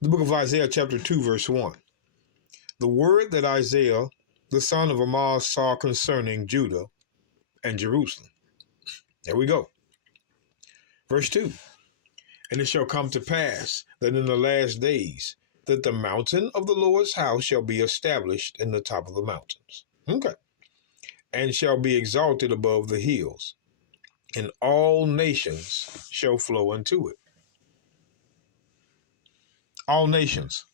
The book of Isaiah chapter 2 verse 1. The word that Isaiah, the son of Amoz, saw concerning Judah and Jerusalem. There we go. Verse 2. And it shall come to pass that in the last days that the mountain of the Lord's house shall be established in the top of the mountains. Okay. And shall be exalted above the hills, and all nations shall flow into it. All nations.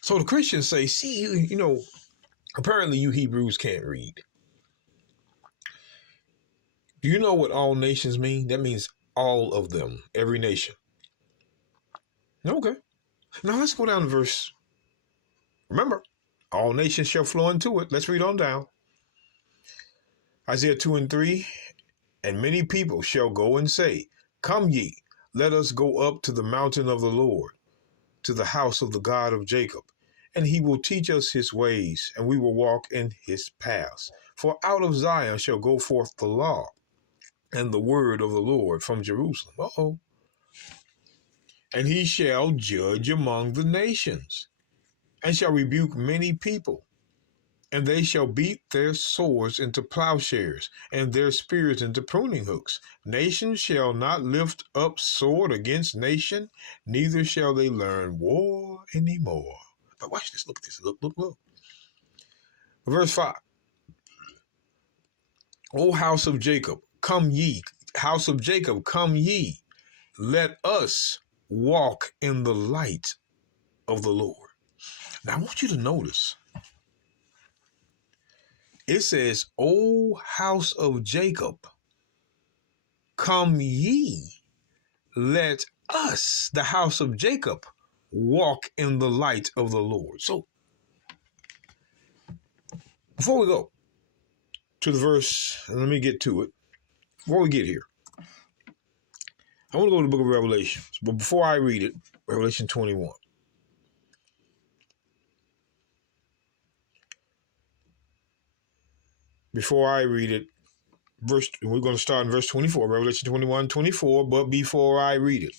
So the Christians say, see, you know, apparently you Hebrews can't read. Do you know what all nations mean? That means all of them, every nation. Okay. Now let's go down to verse. Remember, all nations shall flow into it. Let's read on down. Isaiah 2 and 3. And many people shall go and say, Come ye, let us go up to the mountain of the Lord, to the house of the God of Jacob. And he will teach us his ways, and we will walk in his paths. For out of Zion shall go forth the law and the word of the Lord from Jerusalem. And he shall judge among the nations, and shall rebuke many people. And they shall beat their swords into plowshares, and their spears into pruning hooks. Nation shall not lift up sword against nation, neither shall they learn war anymore. But watch this. Look at this. Look. Verse 5. O house of Jacob, come ye. House of Jacob, come ye. Let us walk in the light of the Lord. Now, I want you to notice. It says, O house of Jacob, come ye. Let us, the house of Jacob, walk in the light of the Lord. So, before we go to the verse, and let me get to it. Before we get here, I want to go to the book of Revelation. But before I read it, Revelation 21. Before I read it, we're going to start in verse 24, Revelation 21, 24. But before I read it,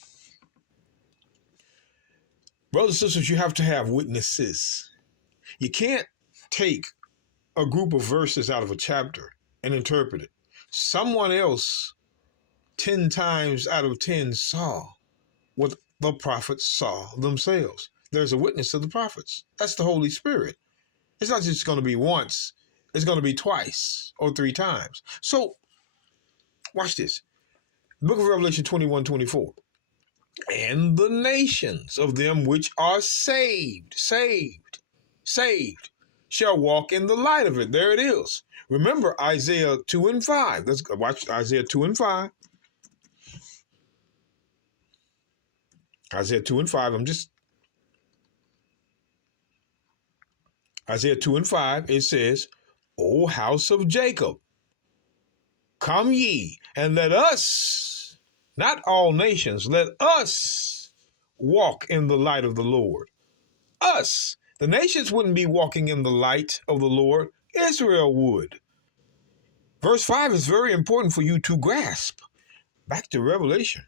brothers and sisters, you have to have witnesses. You can't take a group of verses out of a chapter and interpret it. Someone else 10 times out of 10 saw what the prophets saw themselves. There's a witness to the prophets. That's the Holy Spirit. It's not just going to be once. It's going to be twice or 3 times. So, watch this. The book of Revelation 21, 24. And the nations of them which are saved, shall walk in the light of it. There it is. Remember Isaiah 2 and 5. Let's watch Isaiah 2 and 5. Isaiah 2 and 5. Isaiah 2 and 5. It says, O house of Jacob, come ye, and let us, not all nations, let us walk in the light of the Lord. Us. The nations wouldn't be walking in the light of the Lord. Israel would. Verse 5 is very important for you to grasp. Back to Revelation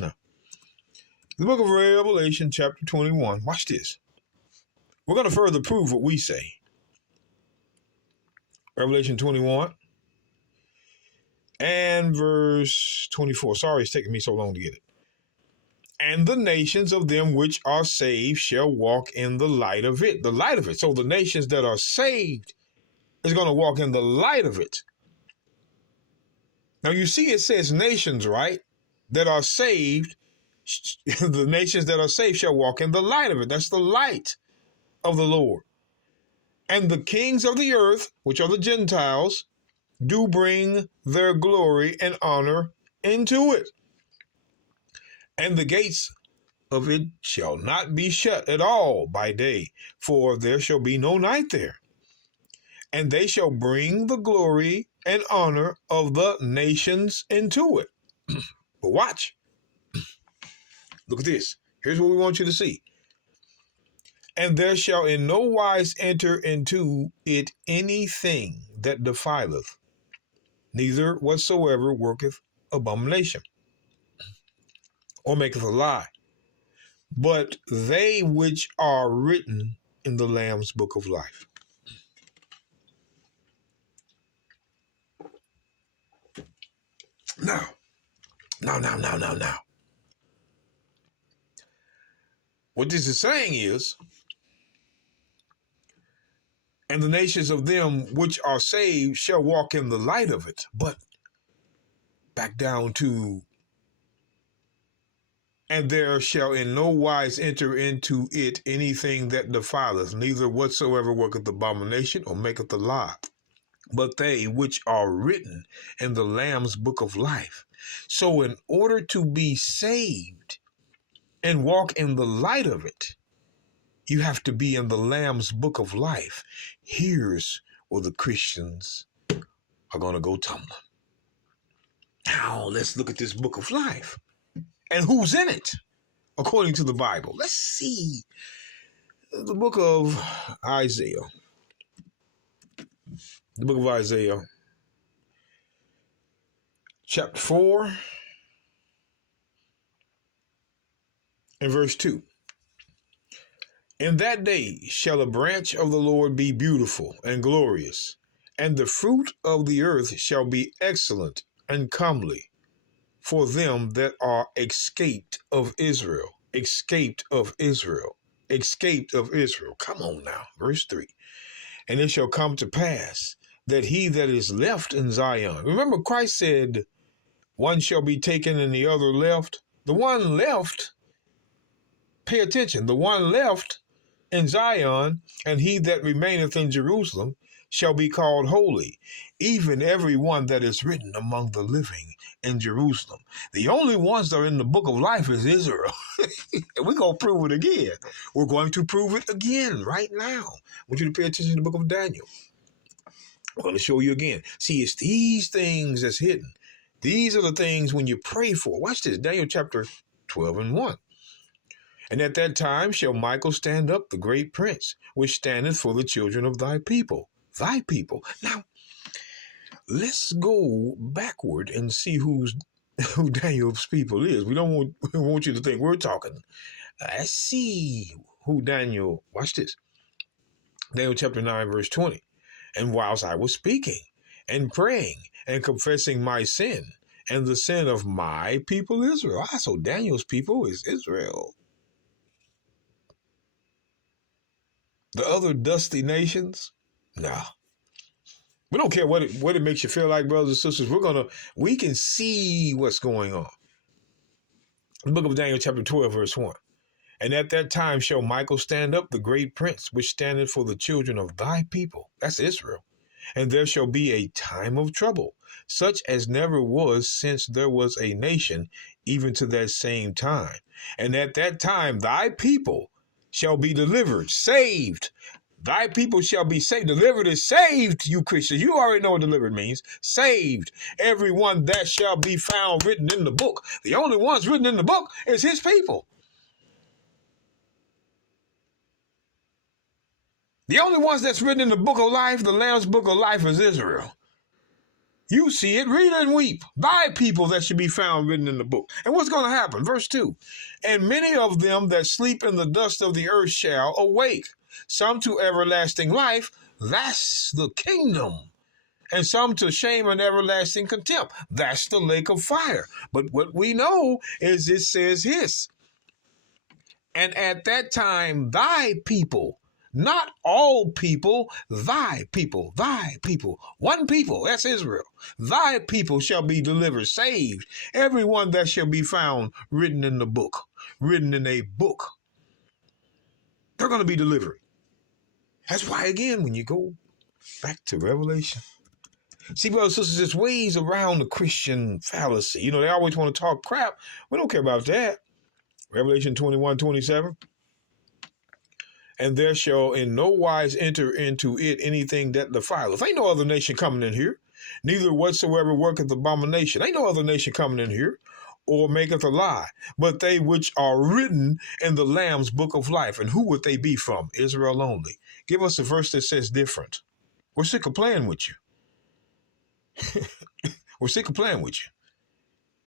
now. The book of Revelation, chapter 21. Watch this. We're going to further prove what we say. Revelation 21 and verse 24. Sorry, it's taking me so long to get it. And the nations of them which are saved shall walk in the light of it. The light of it. So the nations that are saved is going to walk in the light of it. Now you see it says nations, right? That are saved. The nations that are saved shall walk in the light of it. That's the light of the Lord. And the kings of the earth, which are the Gentiles, do bring their glory and honor into it. And the gates of it shall not be shut at all by day, for there shall be no night there. And they shall bring the glory and honor of the nations into it. But watch. Look at this. Here's what we want you to see. And there shall in no wise enter into it anything that defileth, neither whatsoever worketh abomination. or maketh a lie, but they which are written in the Lamb's book of life. Now. What this is saying is, and the nations of them which are saved shall walk in the light of it. But back down to, and there shall in no wise enter into it anything that defileth, neither whatsoever worketh abomination or maketh a lie, but they which are written in the Lamb's book of life. So in order to be saved and walk in the light of it, you have to be in the Lamb's book of life. Here's where the Christians are going to go tumbling. Now, let's look at this book of life and who's in it, according to the Bible. Let's see the book of Isaiah. The book of Isaiah, chapter 4 and verse 2. In that day shall a branch of the Lord be beautiful and glorious, and the fruit of the earth shall be excellent and comely for them that are escaped of Israel. Escaped of Israel. Escaped of Israel. Come on now. Verse 3. And it shall come to pass that he that is left in Zion. Remember, Christ said, one shall be taken and the other left. The one left, pay attention, the one left in Zion, and he that remaineth in Jerusalem shall be called holy, even every one that is written among the living in Jerusalem. The only ones that are in the book of life is Israel. And we're going to prove it again. We're going to prove it again right now. I want you to pay attention to the book of Daniel. I'm going to show you again. See, it's these things that's hidden. These are the things when you pray for. Watch this, Daniel chapter 12 and 1. And at that time shall Michael stand up, the great prince, which standeth for the children of thy people. Thy people. Now, let's go backward and see who Daniel's people is. We want you to think we're talking. Let's see who Daniel, watch this. Daniel chapter 9, verse 20. And whilst I was speaking and praying and confessing my sin and the sin of my people Israel. So Daniel's people is Israel. The other dusty nations? Nah. We don't care what it makes you feel like, brothers and sisters. We can see what's going on. The book of Daniel chapter 12, verse 1. And at that time shall Michael stand up, the great prince, which standeth for the children of thy people. That's Israel. And there shall be a time of trouble, such as never was since there was a nation, even to that same time. And at that time thy people shall be delivered, saved. Thy people shall be saved. Delivered is saved, you Christians. You already know what delivered means. Saved. Everyone that shall be found written in the book. The only ones written in the book is his people. The only ones that's written in the book of life, the Lamb's book of life, is Israel. You see it, read and weep. Thy people that should be found written in the book. And what's going to happen? Verse 2. And many of them that sleep in the dust of the earth shall awake, some to everlasting life, that's the kingdom, and some to shame and everlasting contempt, that's the lake of fire. But what we know is it says his. And at that time thy people, not all people, thy people, one people, that's Israel. Thy people shall be delivered, saved, everyone that shall be found written in the book, written in a book. They're going to be delivered. That's why, again, when you go back to Revelation, see, brothers and sisters, there's ways around the Christian fallacy. You know, they always want to talk crap. We don't care about that. Revelation 21:27. And there shall in no wise enter into it anything that defileth. Ain't no other nation coming in here, neither whatsoever worketh abomination. Ain't no other nation coming in here, or maketh a lie, but they which are written in the Lamb's book of life. And who would they be from? Israel only. Give us a verse that says different. We're sick of playing with you. We're sick of playing with you.